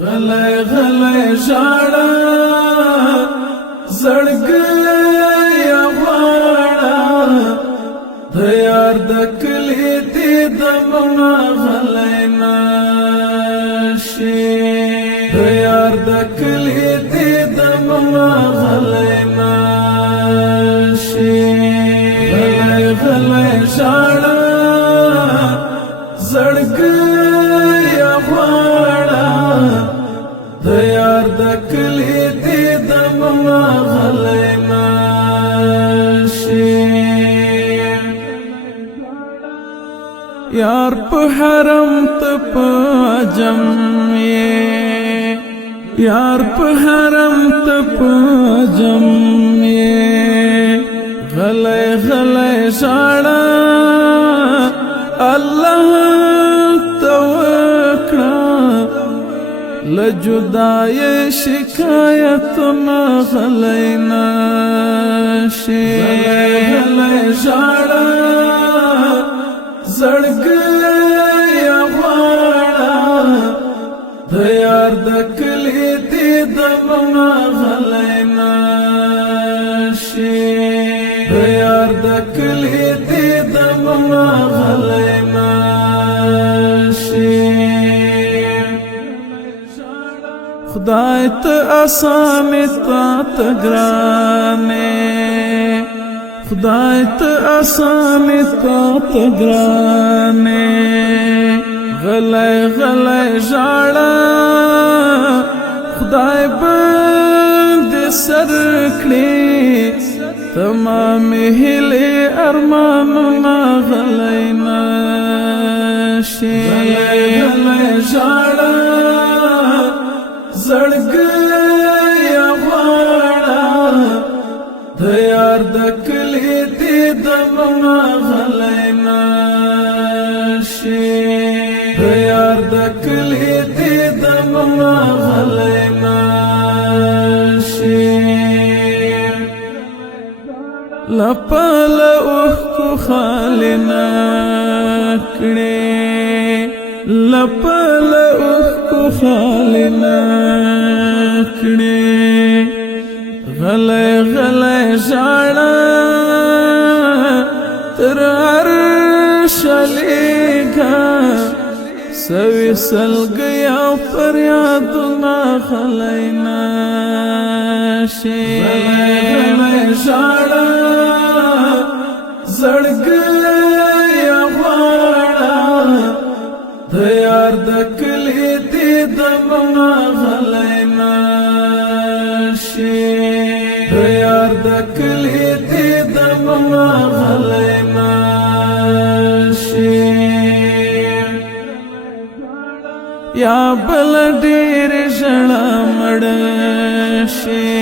غلی غلی ژاړه زړګی غواړه د یار د کلی دې دمونه غلی نشي د یار د کلی دې دمونه غلی نشي غلی غلی ژاړه زړګی غواړه د یار د کلی دې دمونه غلی نشي یار په حرم ته په عجم یې یار په حرم ته په عجم یې غلی غلی ژاړه الله ته وکړه لجدای شکایتونه غلی نشي غلی ژاړه زړګی غواړه د یار د کلی دې دمونه غلی نشي د یار د کلی دې دمونه غلی نشي خدای ته اسانه تا تګرانه خدای ته اسانه تا تګرانه غلی غلی ژاړه خدای باندې سر کړي تمام هیلې ارمانونه غلی نشي غلی غلی ژاړه زړګی غواړه د یار د کلی دې دمونه غلی نشي د یار د کلی دې دمونه غلی نشي لپل اوښکو خالی نکړې لپل اوښکو خالی نکړې غلی غلی ژاړه تر عرش لیږه سوي سلګۍ او فریادونه غلی نشي غلی غلی ژاړه زړګی غواړه د یار د کلی دې دمونه غلی نشي د یار د کلی دې دمونه غلی نشي یا بل ډېر ژړه مړ شي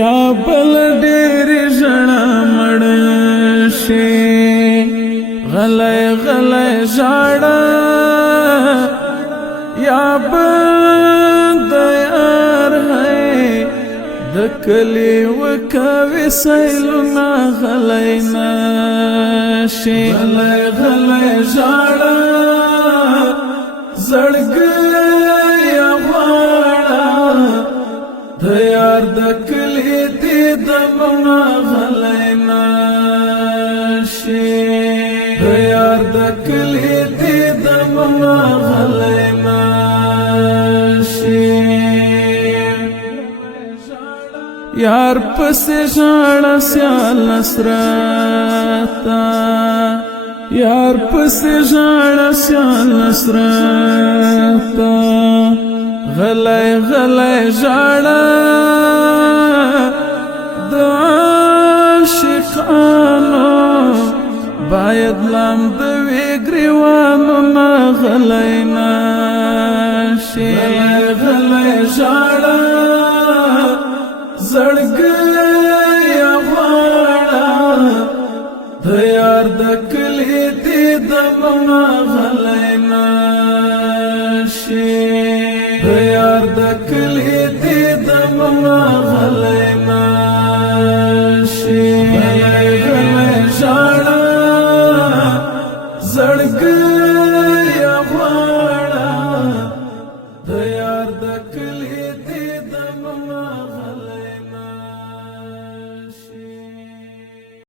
یا بل ډېر ژړه مړ شي غلی غلی ژاړه یا بد یار ہے د کلی وکوي سیلونه غلی نشي غلی غلی ژاړه زړګی غواړه د یار د کلی دې دمونه غلی نشي د یار د کلی دې دمونه غلی نشي یار پسې ژاړه سیال نصرتا یار پسې ژاړه سیال نصرتا غلی غلی ژاړه د عاشقانو باید لامد وي ګریوانونه غلی نشي غلی غلی ژاړه زړګی غواړه د یار د کلی دې دمونه غلی نشي د یار د کلی دې دمونه غلی نشي غلی غلی ژاړه زړګی غواړه د یار د کلی